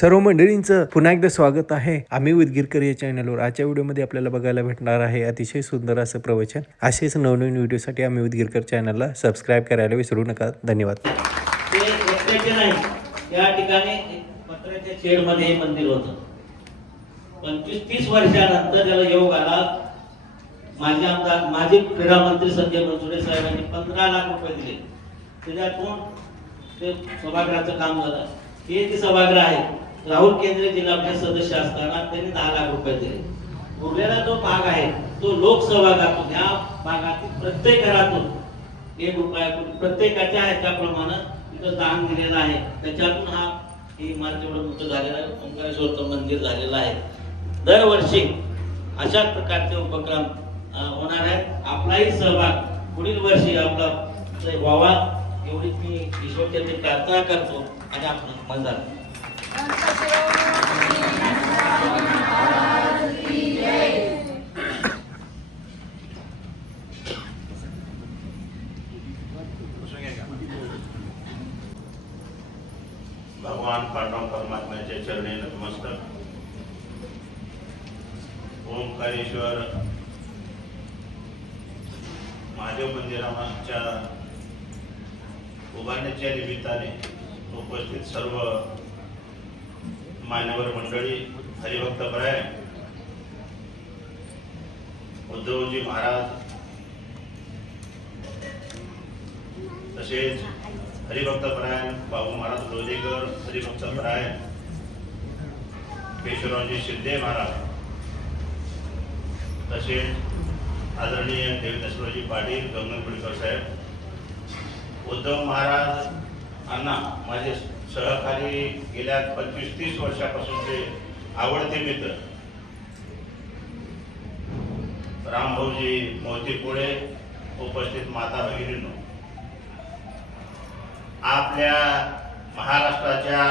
सर्व मंडळींचं पुन्हा एकदा स्वागत आहे आम्ही उदगीरकर या चॅनलवर। आजच्या व्हिडिओमध्ये आपल्याला बघायला भेटणार आहे अतिशय सुंदर असं प्रवचन। असेच नवनवीन व्हिडिओसाठी आम्ही उदगीरकर चॅनलला सबस्क्राईब करायला विसरू नका। धन्यवाद। ते एकट्याचे नाही, या ठिकाणी पत्र्याच्या शेडमध्ये हे मंदिर होतं। 25-30 वर्षानंतर त्याला योग आला। माजी क्रीडा मंत्री संजय बनसोडे साहेबांनी 15 लाख रुपये दिले। त्याच्यातून ते सभागृहाचं काम झालं। हे जे सभागृह आहे, राहुल केंद्रे जिल्हा परिषद सदस्य असताना त्यांनी 10 लाख रुपये दिले। उरलेला जो भाग आहे तो लोकसहभागातून, या भागातील प्रत्येक घरातून 1 रुपया प्रत्येकाच्या ह्याच्याप्रमाणे तिथं दान दिलेलं आहे। त्याच्यातून ही इमारत एवढं मोठं झालेलं आहे, ओंकारेश्वरचं मंदिर झालेलं आहे। दरवर्षी अशा प्रकारचे उपक्रम होणार आहेत। आपलाही सहभाग पुढील वर्षी आपला व्हावा एवढी मी ईश्वरचरणी प्रार्थना करतो आणि आपण म्हणतात भगवान पांडव परमात्म्याच्या चरणी नतमस्तक। ओंकारेश्वर महादेव मंदिराच्या उभारण्याच्या निमित्ताने उपस्थित सर्व मान्यवर मंडळी, हरिभक्त परायण उद्धवजी महाराज, तसेच हरिभक्त परायण बाबू महाराज लोधेकर, हरिभक्त परायण केशवरावजी शिंदे महाराज, तसेच आदरणीय देवेंद्रजी पाटील, गंगनपुरीकर साहेब, उद्धव महाराज अण्णा माझे सहकारी, गेल्या 25-30 वर्षापासूनचे आवडते मित्र रामभाऊजी मोतीपुळे, उपस्थित माता भगिनींनो, आपल्या महाराष्ट्राच्या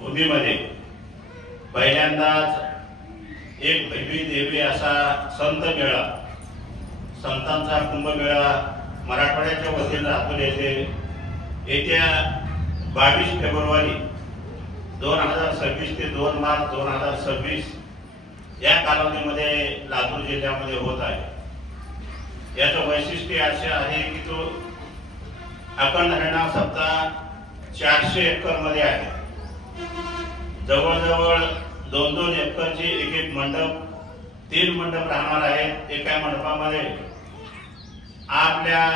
भूमीमध्ये पहिल्यांदाच एक भव्य देवी असा संत मेळा, संतांचा कुंभमेळा मराठवाड्याच्या वतीने राहून येथे येत्या 22 फेब्रुवारी 2026 ते 2 मार्च 2026 या कालावधीमध्ये लातूर जिल्ह्यामध्ये होत आहे। याचं वैशिष्ट्य असे आहे की तो अखंड हरिनाम सप्ताह 400 एकरमध्ये आहे। जवळजवळ 2-2 एकरचे एक मंडप, 3 मंडप राहणार आहेत। एका मंडपामध्ये आपल्या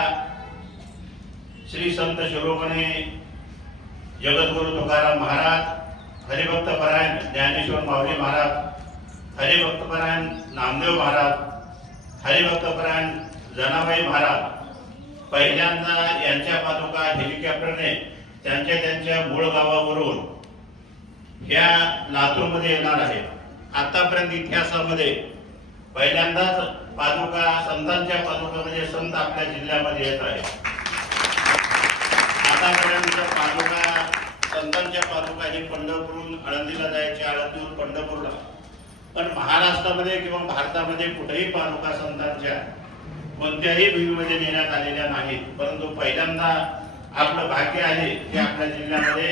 श्री संत शिरोमणी जगद्गुरु तुकाराम महाराज, हरिभक्त परायण ज्ञानेश्वर माऊली महाराज, हरिभक्त परायण नामदेव महाराज, हरिभक्त परायण जनाबाई महाराज पहिल्यांदा यांच्या पादुका हेलिकॉप्टरने त्यांच्या मूळ गावावरून ह्या लातूरमध्ये येणार आहे। आतापर्यंत इतिहासामध्ये पहिल्यांदाच पादुका, संतांच्या पादुका म्हणजे संत आपल्या जिल्ह्यामध्ये येत आहे। आतापर्यंत पादुका, संतांच्या पादुका ही पंढरपूरहून आळंदीला जायची, आळंदीहून पंढरपूरला, पण महाराष्ट्रामध्ये किंवा भारतामध्ये कुठेही पादुका संतांच्या कोणत्याही भूमीमध्ये नेण्यात आलेल्या नाहीत। परंतु पहिल्यांदा आपलं भाग्य आहे की आपल्या जिल्ह्यामध्ये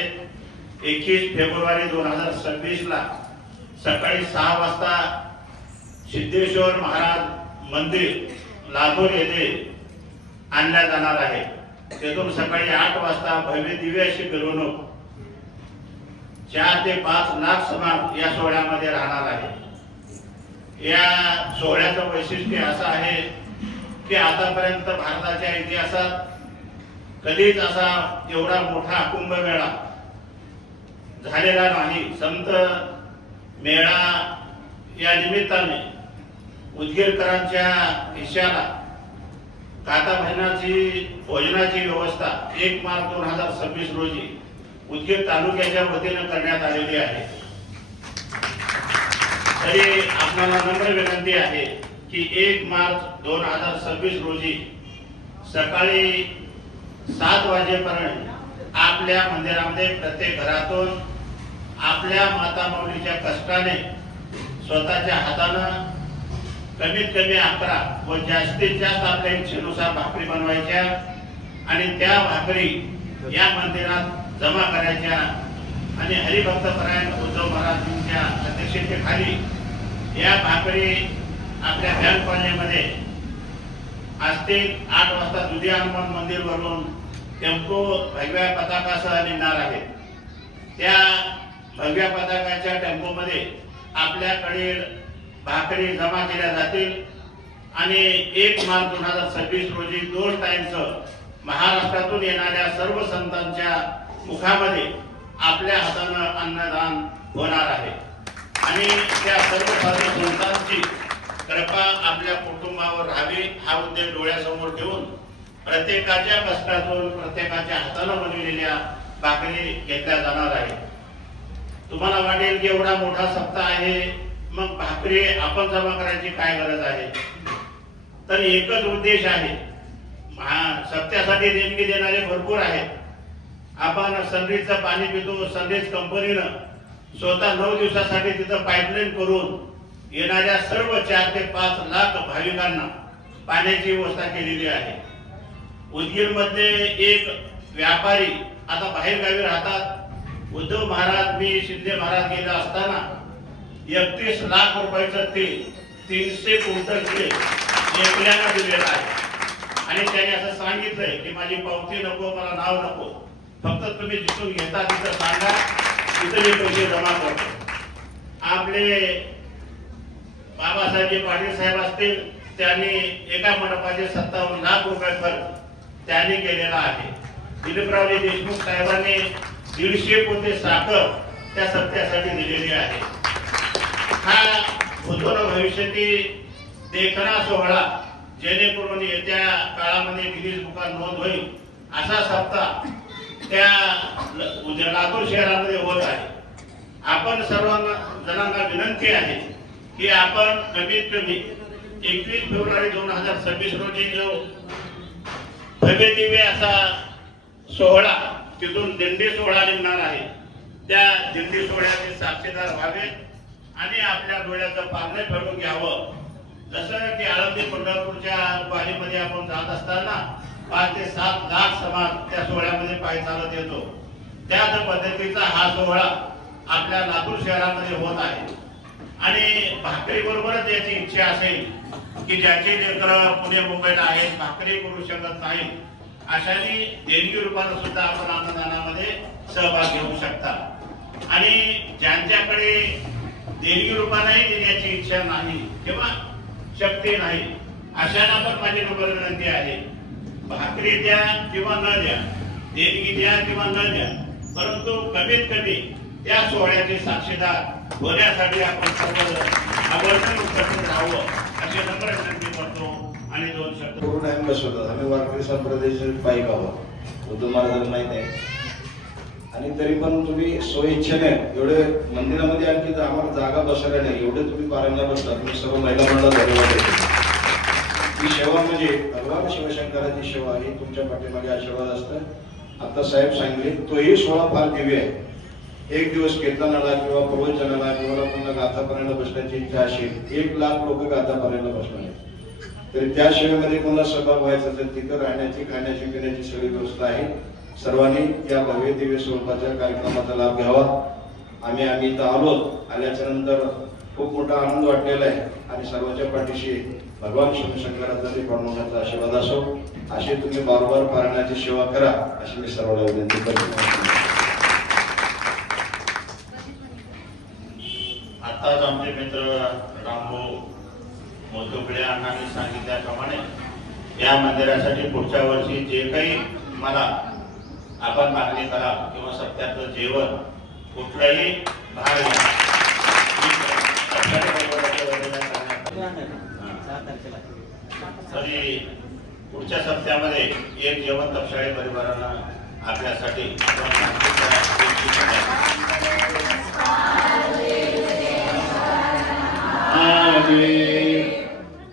21 फेब्रुवारी 2026 ला सकाळी 6 वाजता सिद्धेश्वर महाराज मंदिर लातूर येथे आणल्या जाणार आहे। तेथून सकाळी 8 वाजता भव्य दिव्य अशी मिरवणूक 4 ते 5 लाख समाज या सोहळ्यामध्ये राहणार आहे। या सोहळ्याचं वैशिष्ट्य असं आहे की आतापर्यंत भारताच्या इतिहासात कधीच असा एवढा मोठा कुंभमेळा झालेला नाही। संत मेळा या निमित्ताने उदगीरकरांच्या हिश्श्याला काता भोजनाची व्यवस्था 1 मार्च 2026 रोजी उदगीर तालुक्याच्या वतीने करण्यात आलेली आहे। तरी आपल्याला नम्र विनंती आहे की 1 मार्च 2026 रोजी सकाळी 7 वाजेपर्यंत आपल्या मंदिरामध्ये प्रत्येक घरातून आपल्या माता माऊलीच्या कष्टाने स्वतःच्या हातानं कमीत कमी 11 व जास्तीत जास्त आपल्या इच्छेनुसार भाकरी बनवायच्या आणि त्या भाकरी या मंदिरात जमा करायच्या आणि हरिभक्तपरायण उद्धव महाराजांच्या अध्यक्षतेखाली या भाकरी आपल्या बँक कॉलनीमध्ये आज ते 8 वाजता दुधी हनुमान मंदिरवरून टेम्पो भगव्या पताकासह निघणार आहे. त्या भगव्या पताकाच्या टेम्पोमध्ये आपल्याकडे भाकरी जमा केल्या जातील आणि 1 मार्च 2026 रोजी 2 टाइमचं महाराष्ट्रातून येणाऱ्या सर्व संतांच्या मुखामध्ये आपल्या हातानं अन्नदान होणार आहे. आणि त्या सर्व साधू संतांची कृपा आपल्या कुटुंबावर राहावी हा उद्देश डोळ्यासमोर ठेवून प्रत्येकाच्या कष्टातून प्रत्येकाच्या हातानं बनविलेल्या भाकरी घेतल्या जाणार आहे. तुम्हाला वाटेल की एवढा मोठा सप्ताह आहे, मग भाकरी आपण जमा करायची काय गरज आहे? तर एकच उद्देश आहे. सप्त्यासाठी देणगी देणारे भरपूर आहेत. आपण सनरीजचं पाणी पितो. सनरीज कंपनीनं स्वतः 9 दिवसासाठी तिथं पाईपलाईन करून येणाऱ्या सर्व 4 ते 5 लाख भाविकांना पाण्याची व्यवस्था केलेली आहे. उदगीरमधले एक व्यापारी आता बाहेर गावी राहतात. उद्धव महाराज, मी शिंदे महाराज गेले असताना 31 लाख रुपयाचं तेल 300 क्विंटल तेल एकल्यानं दिलेलं आहे. आणि त्याने असं सांगितलंय की माझी पावती नको, मला नाव नको, फक्त तुम्ही जिथून घेता तिथं सांगा, तिथं मी पैसे जमा करतो. आपले बाबासाहेब पाटील साहेब असतील, त्यांनी एका मंडपाचे 57 लाख रुपये खर्च त्यांनी केलेला आहे. दिलीपरावजी देशमुख साहेबांनी 150 पोते साखर त्या सप्त्यासाठी दिलेली आहे. हा भूतोन भविष्यातील देखणा सोहळा जेणेकरून येत्या काळामध्ये गिनीज बुकात नोंद होईल असा सप्ताह त्या लातूर शहरामध्ये होत आहे. आपण सर्वांना जणांना विनंती आहे की आपण कमीत कमी 21 फेब्रुवारी 2026 रोजी जो भव्य दिव्य असा सोहळा, तिथून दिंडी सोहळा निघणार आहे, त्या दिंडी सोहळ्याचे साक्षीदार व्हावेत आणि आपल्या डोळ्याचं पारणं फेडून घ्यावं. जसं की आळंदी पंढरपूरच्या वारीमध्ये आपण जात असताना 5 ते 7 लाख समाज त्या सोहळ्यामध्ये पायी चालत येतो, त्याच पद्धतीचा हा सोहळा आपल्या लातूर शहरामध्ये होत आहे. आणि भाकरी बरोबरच याची इच्छा असेल की ज्याचे लेकरं पुणे मुंबईला आहेत, भाकरी करू शकत नाही, अशाने देणगी रूपानं सुद्धा आपण अन्नदानामध्ये सहभाग घेऊ शकता. आणि ज्यांच्याकडे देणगी रूपानंही देण्याची इच्छा नाही किंवा शक्ती नाही, अशांना पण माझी नम्र विनंती आहे, भाकरी द्या किंवा न द्या, देणगी द्या किंवा न द्या, परंतु कमीत कमी त्या सोहळ्याचे साक्षीदार होण्यासाठी आपण सर्व आवर्जून उपस्थित राहावं अशी नम्र विनंती करतो. आणि 2 शब्द पूर्ण टाइम बसवतात. आम्ही वारकरी संप्रदायाचे पाईक आहोत, उद्धव महाराजांना माहित आहे. आणि तरी पण तुम्ही स्वइच्छेने एवढे मंदिरामध्ये आणखी आम्हाला जागा बसायला नाही, एवढे तुम्ही पारायणला बसता. तुम्ही सर्व महिला मंडळ धन्यवाद देतो. ही सेवा म्हणजे भगवान शिवशंकराची सेवा आहे. तुमच्या पाठीमागे आशीर्वाद असतं. आता साहेब सांगितले तोही सोहळा फार दिव्य आहे. एक दिवस कीर्तनाला किंवा प्रवचनाला किंवा पुन्हा गाथापर्यंत बसण्याची इच्छा असेल, 1 लाख लोक गाथापर्यंत बसणार आहेत. तर त्या सेवेमध्ये कोणाला सहभाग व्हायचा असेल, तिथं राहण्याची, खाण्याची, पिण्याची सगळी व्यवस्था आहे. सर्वांनी या भव्य दिव्य स्वरूपाच्या कार्यक्रमाचा लाभ घ्यावा. आम्ही इथं आलो. आल्याच्या नंतर खूप मोठा आनंद वाटलेला आहे आणि सर्वांच्या पाठीशी भगवान शिवशंकराचा परमात्म्याचा आशीर्वाद असो. अशी तुम्ही बारबार पारायणाची सेवा करा अशी मी सर्वांना विनंती करतो. आताच आमचे मित्र रामभाऊ मोतुकडे अण्णांनी सांगितल्याप्रमाणे या मंदिरासाठी पुढच्या वर्षी जे काही मला आपण मागणी करा किंवा सप्त्याचं जेवण कुठलाही भाग घ्या, तरी पुढच्या सप्त्यामध्ये एक जेवण तपशाळी परिवारानं आपल्यासाठी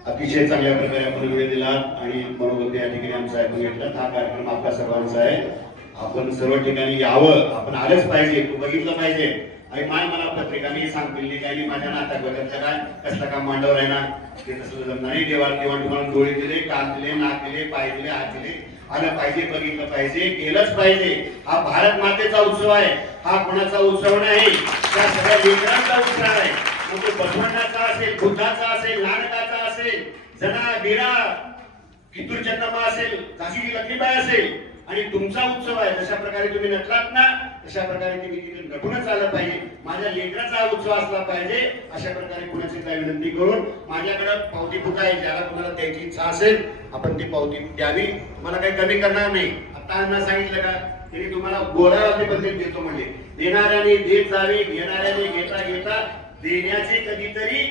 अतिशय चांगल्या प्रकारे आपण वेळ दिला आणि बरोबर या ठिकाणी आमचा ऐकून घेतला. हा कार्यक्रम आपल्या सर्वांचा आहे. आपण सर्व ठिकाणी यावं, आपण आलंच पाहिजे, बघितलं पाहिजे. आई माय मला पत्रिका मी सांगतील काय नाही माझ्या नात्यात बघितलं काय कसलं काम मांडवर आहे ना ते तसं जमणार नाही. देवाण तुम्हाला डोळे दिले, कान दिले, नाक दिले, पाय दिले, हात दिले, आलं पाहिजे, बघितलं पाहिजे, केलंच पाहिजे. हा भारत मातेचा उत्सव आहे, हा कोणाचा उत्सव नाही, त्या सगळ्या लेकरांचा उत्सव आहे. मग तो बसवण्णाचा असेल, बुद्धाचा असेल, नानकाचा असेल, जना बिरा कितूर चन्नम्मा असेल, झाशीची लक्ष्मीबाई असेल आणि तुमचा उत्सव आहे. जशा प्रकारे तुम्ही नटलात ना तशा प्रकारे तुम्ही तिथे नटूनच आलं पाहिजे. माझ्या लेकराचा उत्सव असला पाहिजे अशा प्रकारे कुणाची काय विनंती करून माझ्याकडे पावती बुक आहे. ज्याला कुणाला द्यायची इच्छा असेल आपण ती पावती द्यावी. मला काही कमी करणार नाही. आता अण्णा सांगितलं का तरी तुम्हाला गोडावाले बंधन देतो म्हणजे देणाऱ्याने देत जावे, घेणाऱ्याने घेता घेता देण्याचे कधीतरी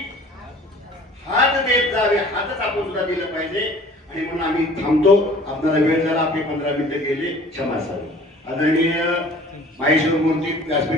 हात देत जावे. हातच आपण सुद्धा दिलं पाहिजे. आणि म्हणून आम्ही थांबतो. आपल्याला वेळ झाला, आपली 15 मिनिटं गेले, क्षमा असावी. आदरणीय माहेश्वर मूर्ती व्यासपीठ